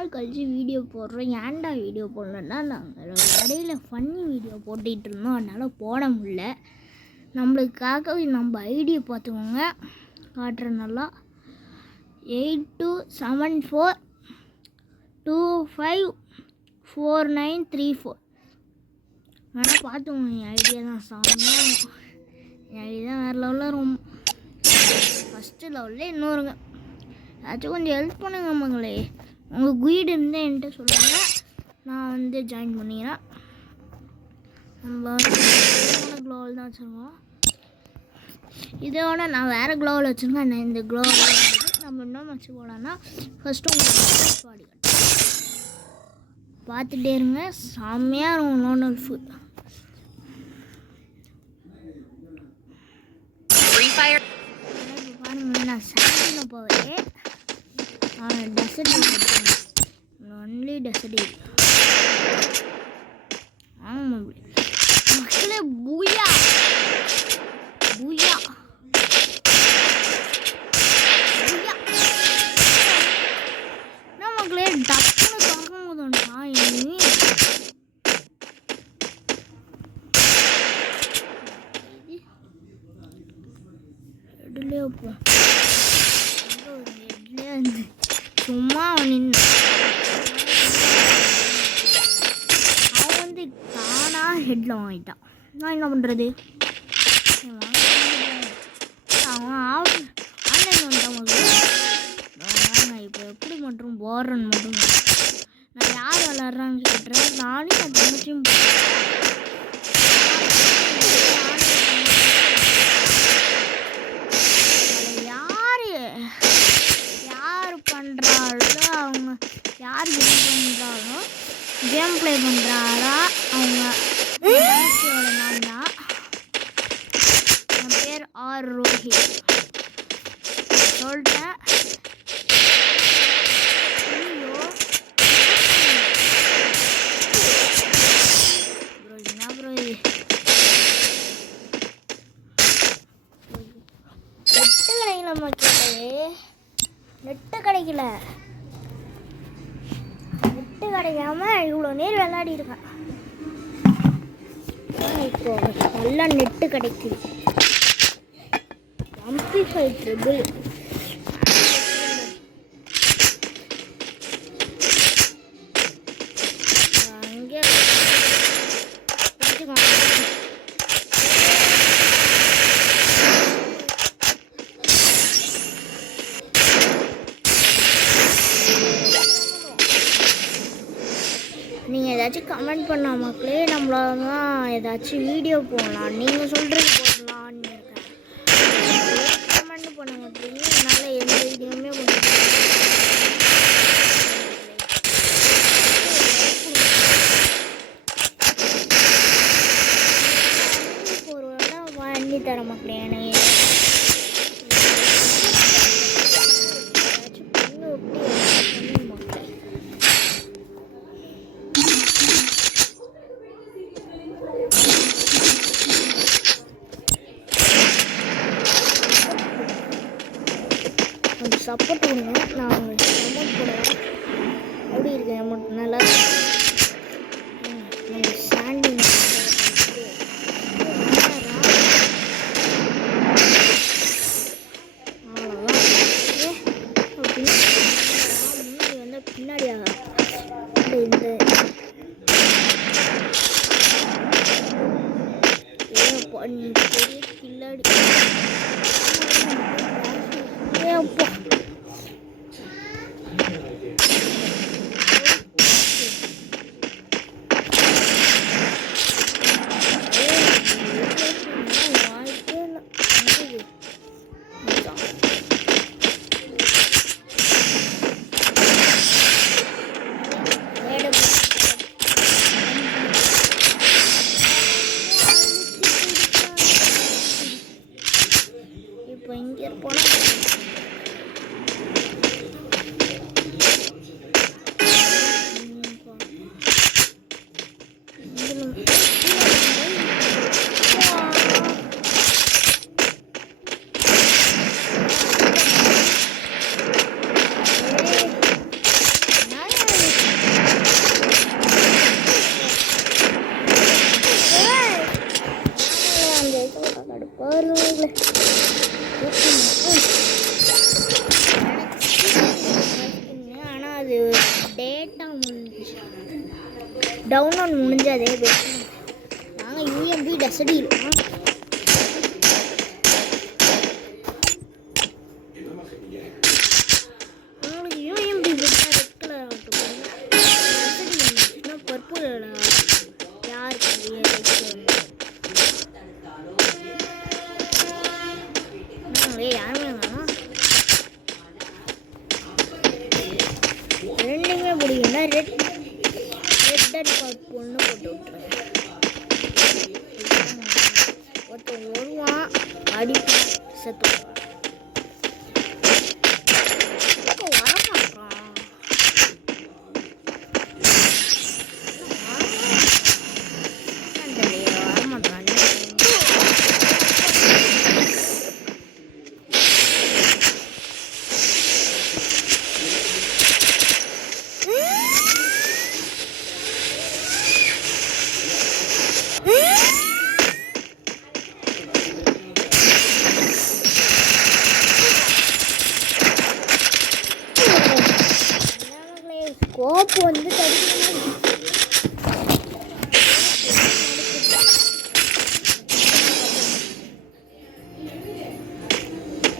நாள் கழிச்சு வீடியோ போடுறோம். ஏன்டா வீடியோ போடலன்னா நாங்கள் இடையில ஃபன்னி வீடியோ போட்டுகிட்டு இருந்தோம், அதனால் போட முடியல. நம்மளுக்காக நம்ம ஐடியை பார்த்துக்கோங்க, காட்டுறேன் நல்லா. 8274254934 வேணால் பார்த்துக்கோங்க. என் ஐடியா தான் செம்மையாக இருக்கும். என் ஐடியா தான் வேறு லெவலில் ரொம்ப ஃபஸ்ட்டு லெவலில் இன்னொருங்க. ஏதாச்சும் கொஞ்சம் ஹெல்ப் பண்ணுங்க மங்களே. உங்கள் குயிட் இருந்தால் என்கிட்ட சொல்லுங்கள், நான் ஜாயின் பண்ணிக்கிறேன். நம்ம க்ளோவில் தான் வச்சுருக்கோம். இதோட நான் வேறு க்ளோவில் வச்சுருக்கேன். நான் இந்த க்ளோவில் நம்ம இன்னும் வச்சு போகலான்னா ஃபஸ்ட்டு உங்களுக்கு பாடி பார்த்துட்டே இருங்க, செம்மையாக இருக்கும். நோனல்ஃபு பாருங்க, நான் சாண்டில் போவேன். Dessert only dessert. ஆமாம் மக்களே, பூயா பூயா பூயா. என்ன மக்களே, டக்குன்னு திறக்கும் போதுண்டா இனி ஹெட்லேயே வைப்போம். ஹெட்லேயே சும்மா நின்று அவன் தானாக ஹெட்டில் வாங்கிட்டான். நான் என்ன பண்ணுறது? அவன் ஆன்லைன் வந்துட்டான். நான் இப்போ எப்படி மட்டும் போடுறேன்னு மட்டும் நான் யார் விளாட்றான்னு கேட்டுறேன். நானும் என் தங்கச்சியும் பண்ணுறாளோ அவங்க, யார் கேம் பண்ணுறாளோ கேம் ப்ளே பண்ணுறாரா அவங்க தங்கச்சியோட நான் தான். என் பேர் ஆர் ரோஹித் சொல்லிட்டேன். ப்ரோ என்ன ப்ரோ இது நெட்டு கிடைக்கலம்மா? கேட்டே நெட்டு கிடைக்கல. நெட்டு கிடைக்காம இவ்வளோ நேரம் விளையாடி இருக்கேன். இப்போ நல்லா நெட்டு கிடைக்குது. Amplify ட்ரிபிள் அங்கே நீங்கள் ஏதாச்சும் கமெண்ட் பண்ண மக்களே, நம்மளால தான் ஏதாச்சும் வீடியோ போடலாம். நீங்கள் சொல்கிறது போடலான்னு இருக்கேன். கமெண்ட் பண்ண மாட்டீங்க, என்னால் எந்த வீடியோவுமே பண்ண ஒரு இடம் வாங்கி தர மக்களே. எனக்கு சப்போர்ட் கொடுங்க. நான் உங்களுக்கு சப்போர்ட் போடுவேன். எப்படி இருக்கேன் மட்டும் நல்லா நம்ம சாண்டிங் அவ்வளோதான். முன்னாடி வந்து பின்னாடியாக இந்த பெரிய கில்லாடி ஏப்பா அது டேட்டா முடிஞ்சு டவுன்லோட் முடிஞ்சு அதே பேசணும். நாங்கள் யூஎம்பி டசடிடுவோம். உங்களுக்கு யூஎம்பி ரெட் கலர் ஆகட்டும், பர்பிள் யாருக்கு யாருமே வேணாம். ரெண்டுமே பிடிக்கும்னா ரெட் அண்ட் கார்ட் பொண்ணு போட்டு விட்டுருங்க. ஒருத்தன் வருவான், அடிப்பான், செத்துவான். வரமாட்டான். கோப்பு வந்து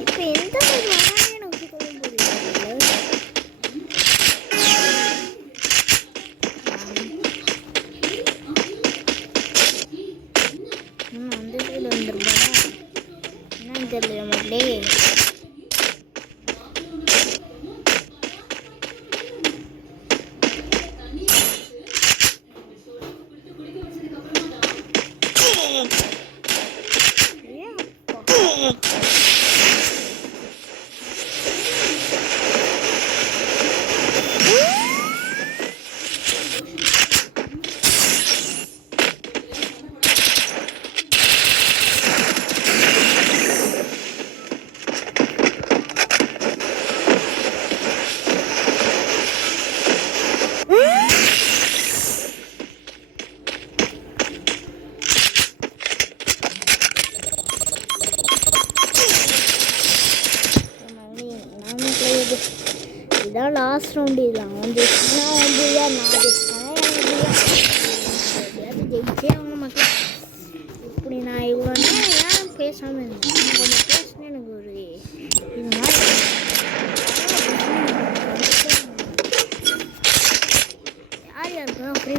இப்போ எந்த எனக்கு சொல்ல முடியல. அந்த சைடு வந்துருப்பா என்னன்னு தெரியல மக்களே. இதான் லாஸ்ட் ரவுண்டு. இதான் வந்து ஜெயிச்சே அவங்க மக்கள். இப்படி நான் இவ்வளோ நேரம் ஏன் பேசாமல் இருந்தேன், கொஞ்சம் பேசினேன். எனக்கு ஒரு இது மாதிரி யார் யாருக்குதான் ஃப்ரீ